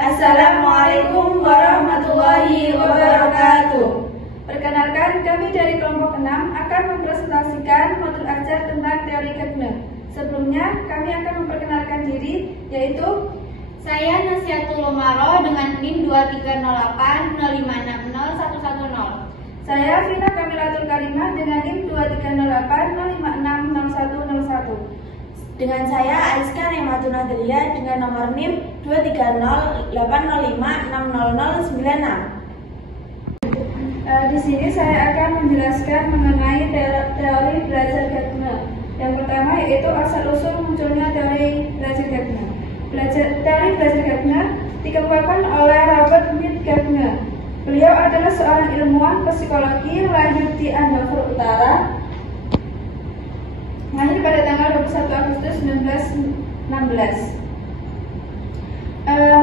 Assalamualaikum warahmatullahi wabarakatuh. Perkenalkan, kami dari kelompok 6 akan mempresentasikan modul ajar tentang teori Gardner. Sebelumnya, kami akan memperkenalkan diri, yaitu saya Nasiatul Umaro dengan NIM 230805601110. Saya Vina Kamilatul Karimah dengan NIM 230805601101. Dengan saya Aiska Nematul Nadelia dengan nomor NIM 23080560096. Di sini saya akan menjelaskan mengenai teori belajar Gardner. Yang pertama yaitu asal-usul munculnya teori belajar Gardner. Teori belajar Gardner dikembangkan oleh Robert Mead Gardner. Beliau adalah seorang ilmuwan psikologi lahir di Andover Utara, lahir pada tanggal 21 Agustus 1916.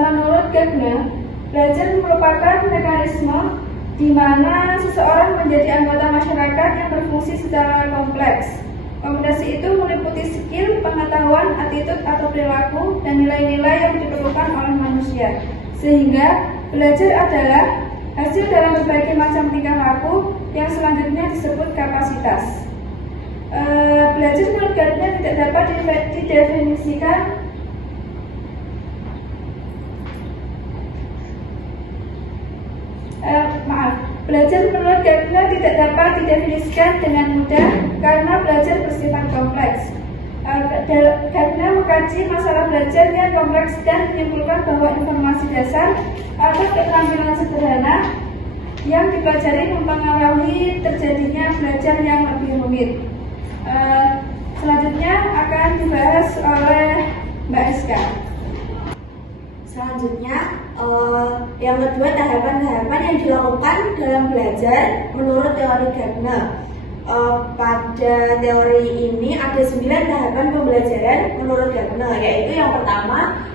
Menurut Gardner, belajar merupakan mekanisme di mana seseorang menjadi anggota masyarakat yang berfungsi secara kompleks. Kompetensi itu meliputi skill, pengetahuan, attitude atau perilaku, dan nilai-nilai yang diperlukan oleh manusia. Sehingga belajar adalah hasil dalam berbagai macam tingkah laku yang selanjutnya disebut kapasitas. Belajar menurut Gardner tidak dapat didefinisikan Belajar menurut Gardner tidak dapat didefinisikan dengan mudah karena belajar bersifat kompleks. Gardner mengkaji masalah belajar yang kompleks dan menyimpulkan bahwa informasi dasar atau keterampilan sederhana yang dipelajari mempengaruhi terjadinya belajar yang lebih rumit. Selanjutnya akan dibahas oleh Mbak Iska. Selanjutnya, yang kedua, tahapan-tahapan yang dilakukan dalam belajar menurut teori Gardner. Pada teori ini ada 9 tahapan pembelajaran menurut Gardner, yaitu yang pertama,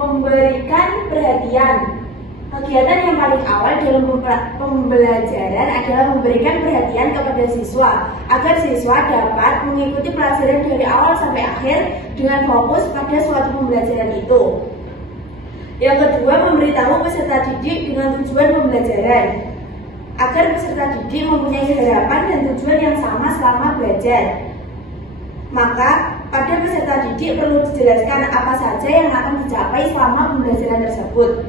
memberikan perhatian. Kegiatan yang paling awal dalam pembelajaran adalah memberikan perhatian kepada siswa agar siswa dapat mengikuti pelajaran dari awal sampai akhir dengan fokus pada suatu pembelajaran itu. Yang kedua, memberitahu peserta didik dengan tujuan pembelajaran agar peserta didik mempunyai harapan dan tujuan yang sama selama belajar. Maka pada peserta didik perlu dijelaskan apa saja yang akan dicapai selama pembelajaran tersebut.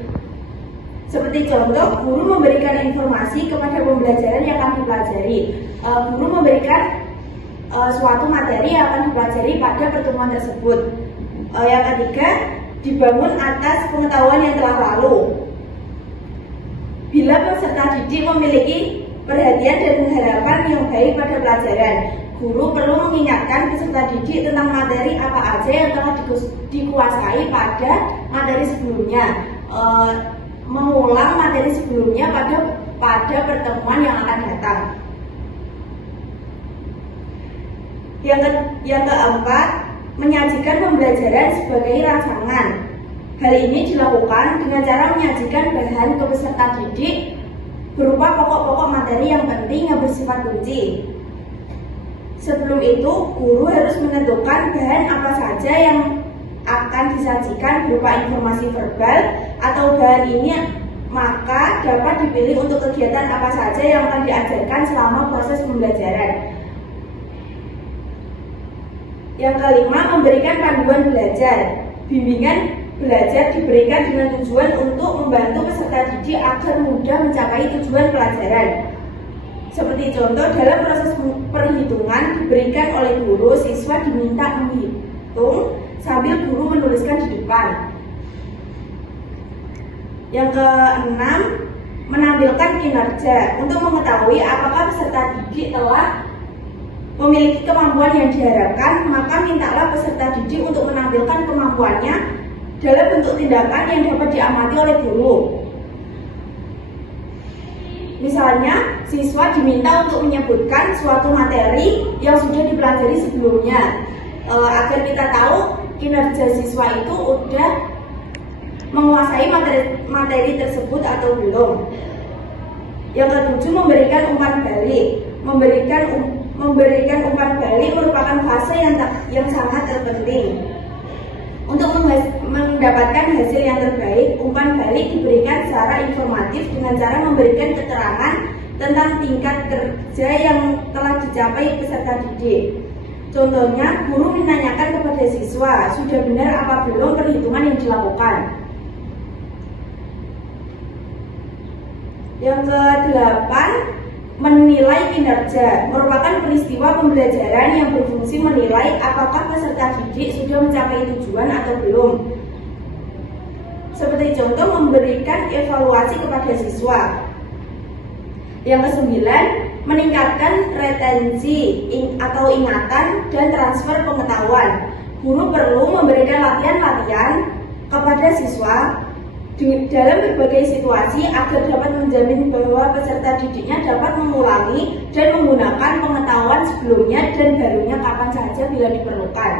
Seperti contoh, guru memberikan informasi kepada pembelajaran yang akan dipelajari. Guru memberikan suatu materi yang akan dipelajari pada pertemuan tersebut. Yang ketiga, dibangun atas pengetahuan yang telah lalu. Bila peserta didik memiliki perhatian dan harapan yang baik pada pelajaran, guru perlu mengingatkan peserta didik tentang materi apa aja yang telah dikuasai pada materi sebelumnya, mengulang materi sebelumnya pada pertemuan yang akan datang. Yang keempat, menyajikan pembelajaran sebagai rangsangan. Hal ini dilakukan dengan cara menyajikan bahan ke peserta didik berupa pokok-pokok materi yang penting yang bersifat kunci. Sebelum itu, guru harus menentukan bahan apa saja yang akan disajikan berupa informasi verbal atau bahan ini, maka dapat dipilih untuk kegiatan apa saja yang akan diajarkan selama proses pembelajaran. Yang kelima, memberikan panduan belajar. Bimbingan belajar diberikan dengan tujuan untuk membantu peserta didik agar mudah mencapai tujuan pelajaran. Seperti contoh, dalam proses perhitungan diberikan oleh guru, siswa diminta menghitung sambil guru menuliskan di depan. Yang keenam, menampilkan kinerja. Untuk mengetahui apakah peserta didik telah memiliki kemampuan yang diharapkan, maka mintalah peserta didik untuk menampilkan kemampuannya dalam bentuk tindakan yang dapat diamati oleh guru. Misalnya, siswa diminta untuk menyebutkan suatu materi yang sudah dipelajari sebelumnya, agar kita tahu kinerja siswa itu sudah menguasai materi tersebut atau belum. Yang ketujuh, memberikan umpan balik. Memberikan umpan balik merupakan fase yang sangat terpenting. Untuk mendapatkan hasil yang terbaik, umpan kembali diberikan secara informatif dengan cara memberikan keterangan tentang tingkat kerja yang telah dicapai peserta didik. Contohnya, guru menanyakan kepada siswa, sudah benar apa belum perhitungan yang dilakukan. Yang ke-8, menilai kinerja merupakan peristiwa pembelajaran yang berfungsi menilai apakah peserta didik sudah mencapai tujuan atau belum. Seperti contoh, memberikan evaluasi kepada siswa. Yang ke-9, meningkatkan retensi atau ingatan dan transfer pengetahuan. Guru perlu memberikan latihan-latihan kepada siswa dalam berbagai situasi agar dapat menjamin bahwa peserta didiknya dapat mengulangi dan menggunakan pengetahuan sebelumnya dan barunya kapan saja bila diperlukan.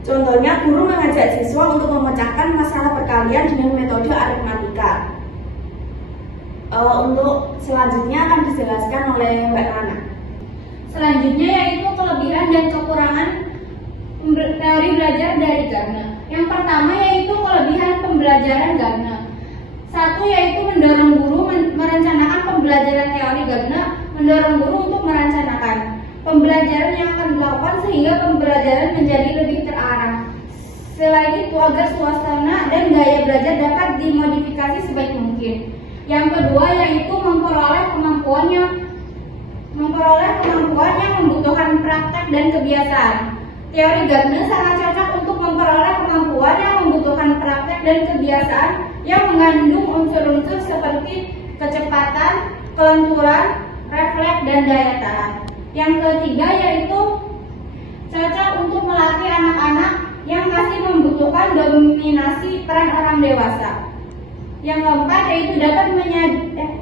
Contohnya, guru mengajak siswa untuk memecahkan masalah perkalian dengan metode aritmatika. Untuk selanjutnya akan dijelaskan oleh Mbak Nana. Selanjutnya yaitu kelebihan dan kekurangan teori belajar dari Gardner. Yang pertama yaitu kelebihan pembelajaran Gardner. Satu yaitu mendorong guru merencanakan pembelajaran teori Gardner, mendorong guru untuk merencanakan pembelajaran yang akan dilakukan sehingga pembelajaran menjadi lebih terarah. Selain itu, agar suasana dan gaya belajar dapat dimodifikasi sebaik mungkin. Yang kedua yaitu memperoleh kemampuan yang membutuhkan praktek dan kebiasaan. Teori Gardner sangat cocok untuk memperoleh kemampuan yang membutuhkan praktek dan kebiasaan yang mengandung unsur-unsur seperti kecepatan, kelenturan, refleks, dan daya tahan. Yang ketiga yaitu cocok untuk melatih anak-anak yang masih membutuhkan dominasi peran orang dewasa. Yang keempat yaitu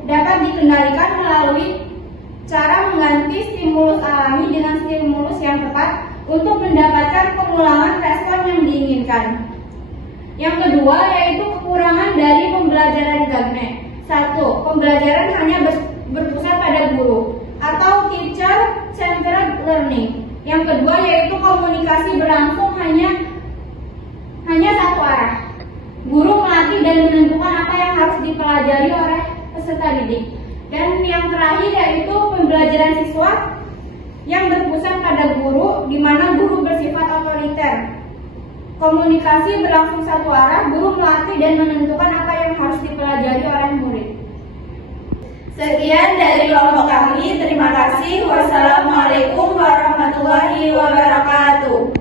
dapat dikendalikan melalui cara mengganti stimulus alami dengan stimulus yang tepat untuk mendapatkan pengulangan respon yang diinginkan. Yang kedua yaitu kekurangan dari pembelajaran Gardner. Satu, pembelajaran hanya berpusat pada guru atau teacher-centered learning. Yang kedua yaitu komunikasi berlangsung hanya satu arah. Guru melatih dan menentukan apa yang harus dipelajari oleh peserta didik. Dan yang terakhir yaitu pembelajaran siswa yang berpusat pada guru, di mana guru bersifat otoriter. Komunikasi berlangsung satu arah, guru melatih dan menentukan apa yang harus dipelajari oleh murid. Sekian dari kelompok kami. Terima kasih. Wassalamualaikum warahmatullahi wabarakatuh.